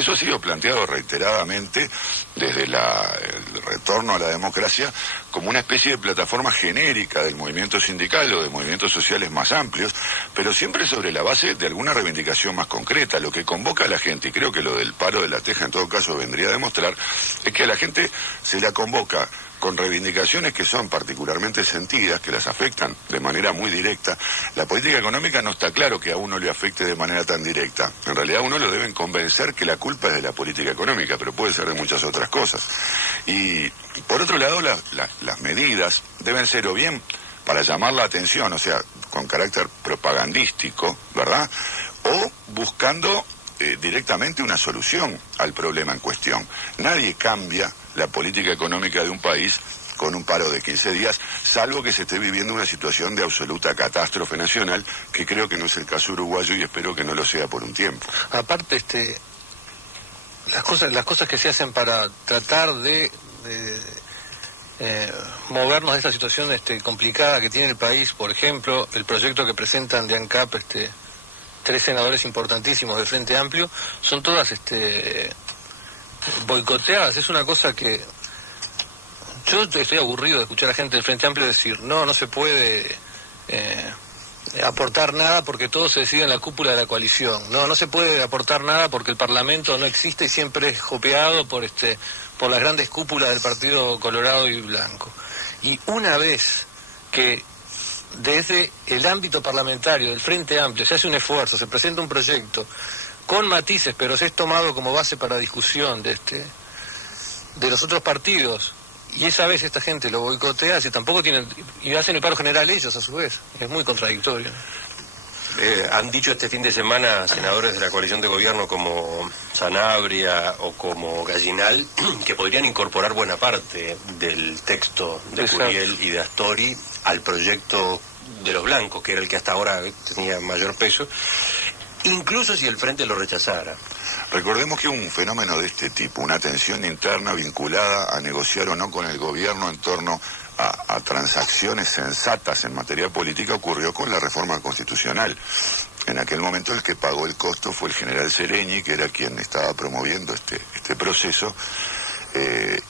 Eso ha sido planteado reiteradamente desde el retorno a la democracia como una especie de plataforma genérica del movimiento sindical o de movimientos sociales más amplios, pero siempre sobre la base de alguna reivindicación más concreta. Lo que convoca a la gente, y creo que lo del paro de La Teja en todo caso vendría a demostrar, es que a la gente se la convoca con reivindicaciones que son particularmente sentidas, que las afectan de manera muy directa. La política económica no está claro que a uno le afecte de manera tan directa. En realidad uno lo deben convencer que la culpa es de la política económica, pero puede ser de muchas otras cosas. Y por otro lado, las medidas deben ser o bien para llamar la atención, o sea, con carácter propagandístico, ¿verdad? O buscando directamente una solución al problema en cuestión. Nadie cambia la política económica de un país con un paro de 15 días, salvo que se esté viviendo una situación de absoluta catástrofe nacional, que creo que no es el caso uruguayo y espero que no lo sea por un tiempo. Aparte, las cosas que se hacen para tratar de movernos de esta situación complicada que tiene el país, por ejemplo, el proyecto que presentan de ANCAP, 3 senadores importantísimos del Frente Amplio, son todas boicoteadas. Es una cosa que yo estoy aburrido de escuchar a la gente del Frente Amplio decir no se puede aportar nada porque todo se decide en la cúpula de la coalición, no se puede aportar nada porque el Parlamento no existe y siempre es jopeado por las grandes cúpulas del Partido Colorado y Blanco. Y una vez que desde el ámbito parlamentario del Frente Amplio se hace un esfuerzo, se presenta un proyecto con matices, pero se es tomado como base para discusión de los otros partidos, y esa vez esta gente lo boicotea, si tampoco tienen, y hacen el paro general ellos a su vez. Es muy contradictorio. Han dicho este fin de semana senadores de la coalición de gobierno como Sanabria o como Gallinal que podrían incorporar buena parte del texto de Curiel y de Astori al proyecto de los blancos, que era el que hasta ahora tenía mayor peso, incluso si el Frente lo rechazara. Recordemos que un fenómeno de este tipo, una tensión interna vinculada a negociar o no con el gobierno en torno a transacciones sensatas en materia política, ocurrió con la reforma constitucional. En aquel momento el que pagó el costo fue el general Sereñi, que era quien estaba promoviendo este proceso,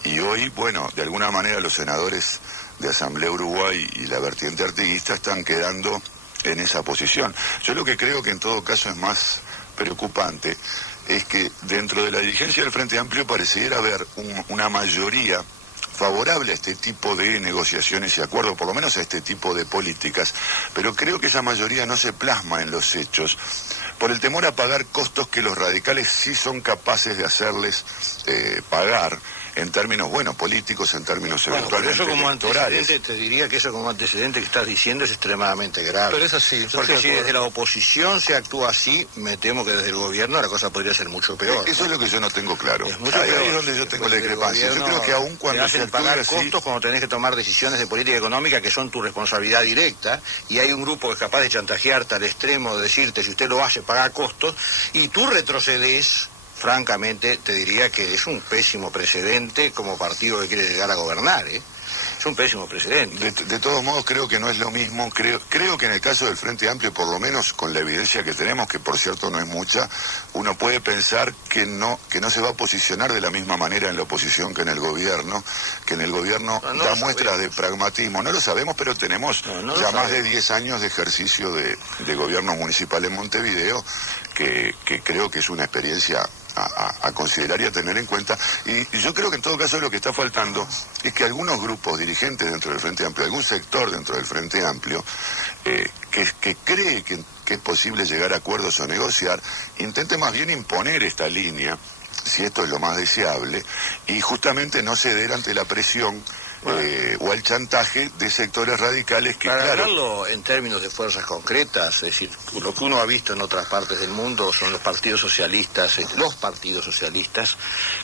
y hoy, bueno, de alguna manera los senadores de Asamblea Uruguay y la vertiente artiguista están quedando en esa posición. Yo lo que creo que en todo caso es más preocupante es que dentro de la dirigencia del Frente Amplio pareciera haber una mayoría favorable a este tipo de negociaciones y acuerdos, por lo menos a este tipo de políticas, pero creo que esa mayoría no se plasma en los hechos por el temor a pagar costos que los radicales sí son capaces de hacerles pagar en términos, políticos, en términos eventualmente electorales. Te diría que eso como antecedente que estás diciendo es extremadamente grave. Pero es así. Porque si desde la oposición se actúa así, me temo que desde el gobierno la cosa podría ser mucho peor. Eso es lo que yo no tengo claro. Es mucho peor. Ahí es donde yo tengo la discrepancia. Yo creo que aún cuando se pagar costos, cuando tenés que tomar decisiones de política económica que son tu responsabilidad directa, y hay un grupo que es capaz de chantajearte al extremo de decirte si usted lo hace, paga costos, y tú retrocedes. Francamente, te diría que es un pésimo precedente como partido que quiere llegar a gobernar, Es un pésimo precedente. De todos modos, creo que no es lo mismo. Creo que en el caso del Frente Amplio, por lo menos con la evidencia que tenemos, que por cierto no es mucha, uno puede pensar que no se va a posicionar de la misma manera en la oposición que en el gobierno, da muestras de pragmatismo. No lo sabemos, pero tenemos ya más de 10 años de ejercicio de gobierno municipal en Montevideo, que creo que es una experiencia a considerar y a tener en cuenta, y yo creo que en todo caso lo que está faltando es que algunos grupos dirigentes dentro del Frente Amplio, algún sector dentro del Frente Amplio, que cree que es posible llegar a acuerdos o negociar, intente más bien imponer esta línea, si esto es lo más deseable, y justamente no ceder ante la presión o al chantaje de sectores radicales que, para hablarlo en términos de fuerzas concretas, es decir, lo que uno ha visto en otras partes del mundo son los partidos socialistas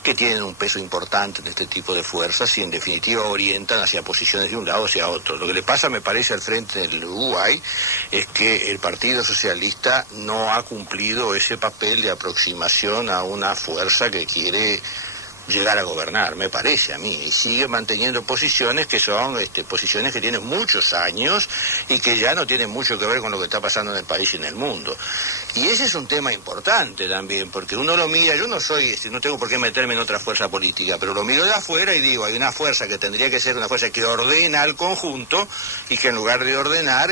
que tienen un peso importante en este tipo de fuerzas y en definitiva orientan hacia posiciones de un lado hacia otro. Lo que le pasa, me parece, al Frente del Uruguay es que el Partido Socialista no ha cumplido ese papel de aproximación a una fuerza que quiere llegar a gobernar, me parece a mí, y sigue manteniendo posiciones que son posiciones que tienen muchos años y que ya no tienen mucho que ver con lo que está pasando en el país y en el mundo. Y ese es un tema importante también, porque uno lo mira, yo no soy, no tengo por qué meterme en otra fuerza política, pero lo miro de afuera y digo, hay una fuerza que tendría que ser una fuerza que ordena al conjunto y que en lugar de ordenar,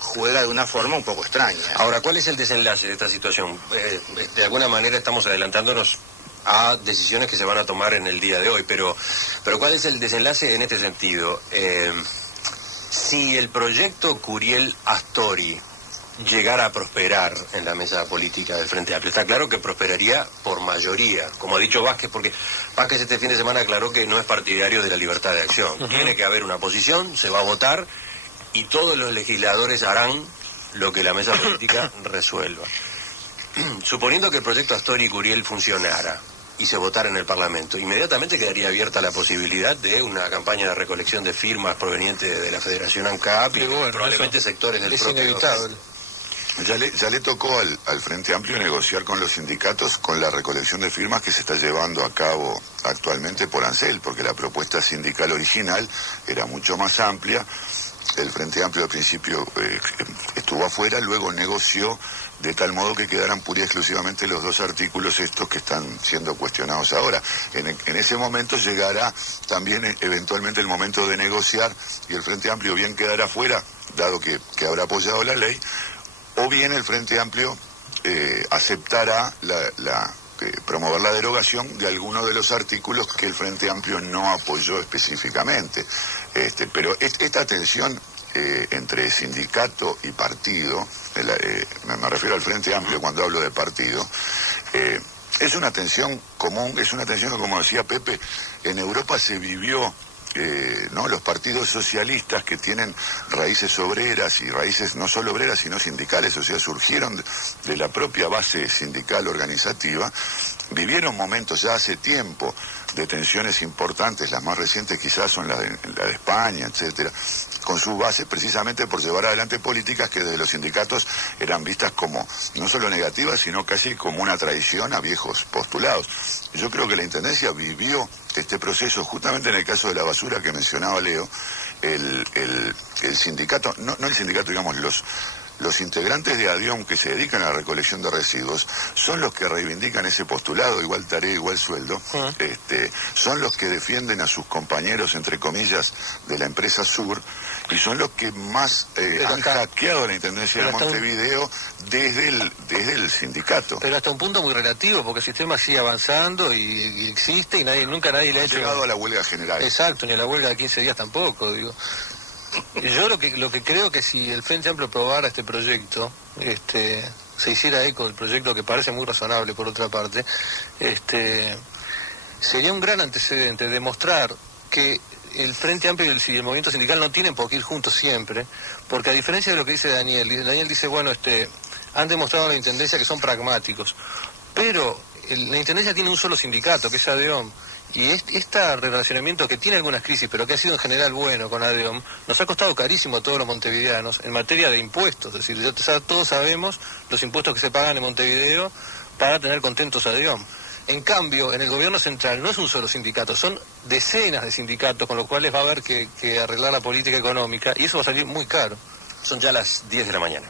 juega de una forma un poco extraña. Ahora, ¿cuál es el desenlace de esta situación? De alguna manera estamos adelantándonos a decisiones que se van a tomar en el día de hoy, pero ¿cuál es el desenlace en este sentido? Si el proyecto Curiel-Astori llegara a prosperar en la mesa política del Frente Amplio, está claro que prosperaría por mayoría, como ha dicho Vázquez, porque Vázquez este fin de semana aclaró que no es partidario de la libertad de acción. Tiene que haber una posición, se va a votar y todos los legisladores harán lo que la mesa política resuelva. Suponiendo que el proyecto Astori y Curiel funcionara y se votara en el Parlamento, inmediatamente quedaría abierta la posibilidad de una campaña de recolección de firmas provenientes de la Federación ANCAP y probablemente sectores del propio... Inevitable. Ya le tocó al Frente Amplio negociar con los sindicatos con la recolección de firmas que se está llevando a cabo actualmente por ANSEL, porque la propuesta sindical original era mucho más amplia. El Frente Amplio al principio estuvo afuera, luego negoció de tal modo que quedaran pura y exclusivamente los 2 artículos estos que están siendo cuestionados ahora. En ese momento llegará también eventualmente el momento de negociar y el Frente Amplio bien quedará afuera, dado que habrá apoyado la ley, o bien el Frente Amplio aceptará promover la derogación de alguno de los artículos que el Frente Amplio no apoyó específicamente. Pero esta tensión entre sindicato y partido, me refiero al Frente Amplio cuando hablo de partido, es una tensión común, es una tensión que, como decía Pepe, en Europa se vivió. ¿No? Los partidos socialistas que tienen raíces obreras y raíces no solo obreras sino sindicales, o sea, surgieron de la propia base sindical organizativa, vivieron momentos ya hace tiempo de tensiones importantes, las más recientes quizás son la de España, etcétera, con su base precisamente por llevar adelante políticas que desde los sindicatos eran vistas como no solo negativas, sino casi como una traición a viejos postulados. Yo creo que la Intendencia vivió este proceso, justamente en el caso de la basura que mencionaba Leo, el sindicato, no el sindicato, digamos, los integrantes de ADIOM que se dedican a la recolección de residuos son los que reivindican ese postulado, igual tarea, igual sueldo, son los que defienden a sus compañeros, entre comillas, de la empresa Sur, y son los que más han hackeado la Intendencia de Montevideo desde el sindicato. Pero hasta un punto muy relativo, porque el sistema sigue avanzando y existe y nunca nadie le ha hecho... llegado a la huelga general. Exacto, ni a la huelga de 15 días tampoco, digo. Yo lo que creo que si el Frente Amplio aprobara este proyecto, se hiciera eco del proyecto, que parece muy razonable por otra parte, sería un gran antecedente demostrar que el Frente Amplio y el movimiento sindical no tienen por qué ir juntos siempre, porque a diferencia de lo que dice Daniel dice, bueno, han demostrado en la Intendencia que son pragmáticos, pero la Intendencia tiene un solo sindicato, que es ADEOM, y este relacionamiento que tiene algunas crisis, pero que ha sido en general bueno con ADEOM, nos ha costado carísimo a todos los montevideanos en materia de impuestos. Es decir, todos sabemos los impuestos que se pagan en Montevideo para tener contentos a ADEOM. En cambio, en el gobierno central no es un solo sindicato, son decenas de sindicatos, con los cuales va a haber que arreglar la política económica, y eso va a salir muy caro. Son ya las 10 de la mañana.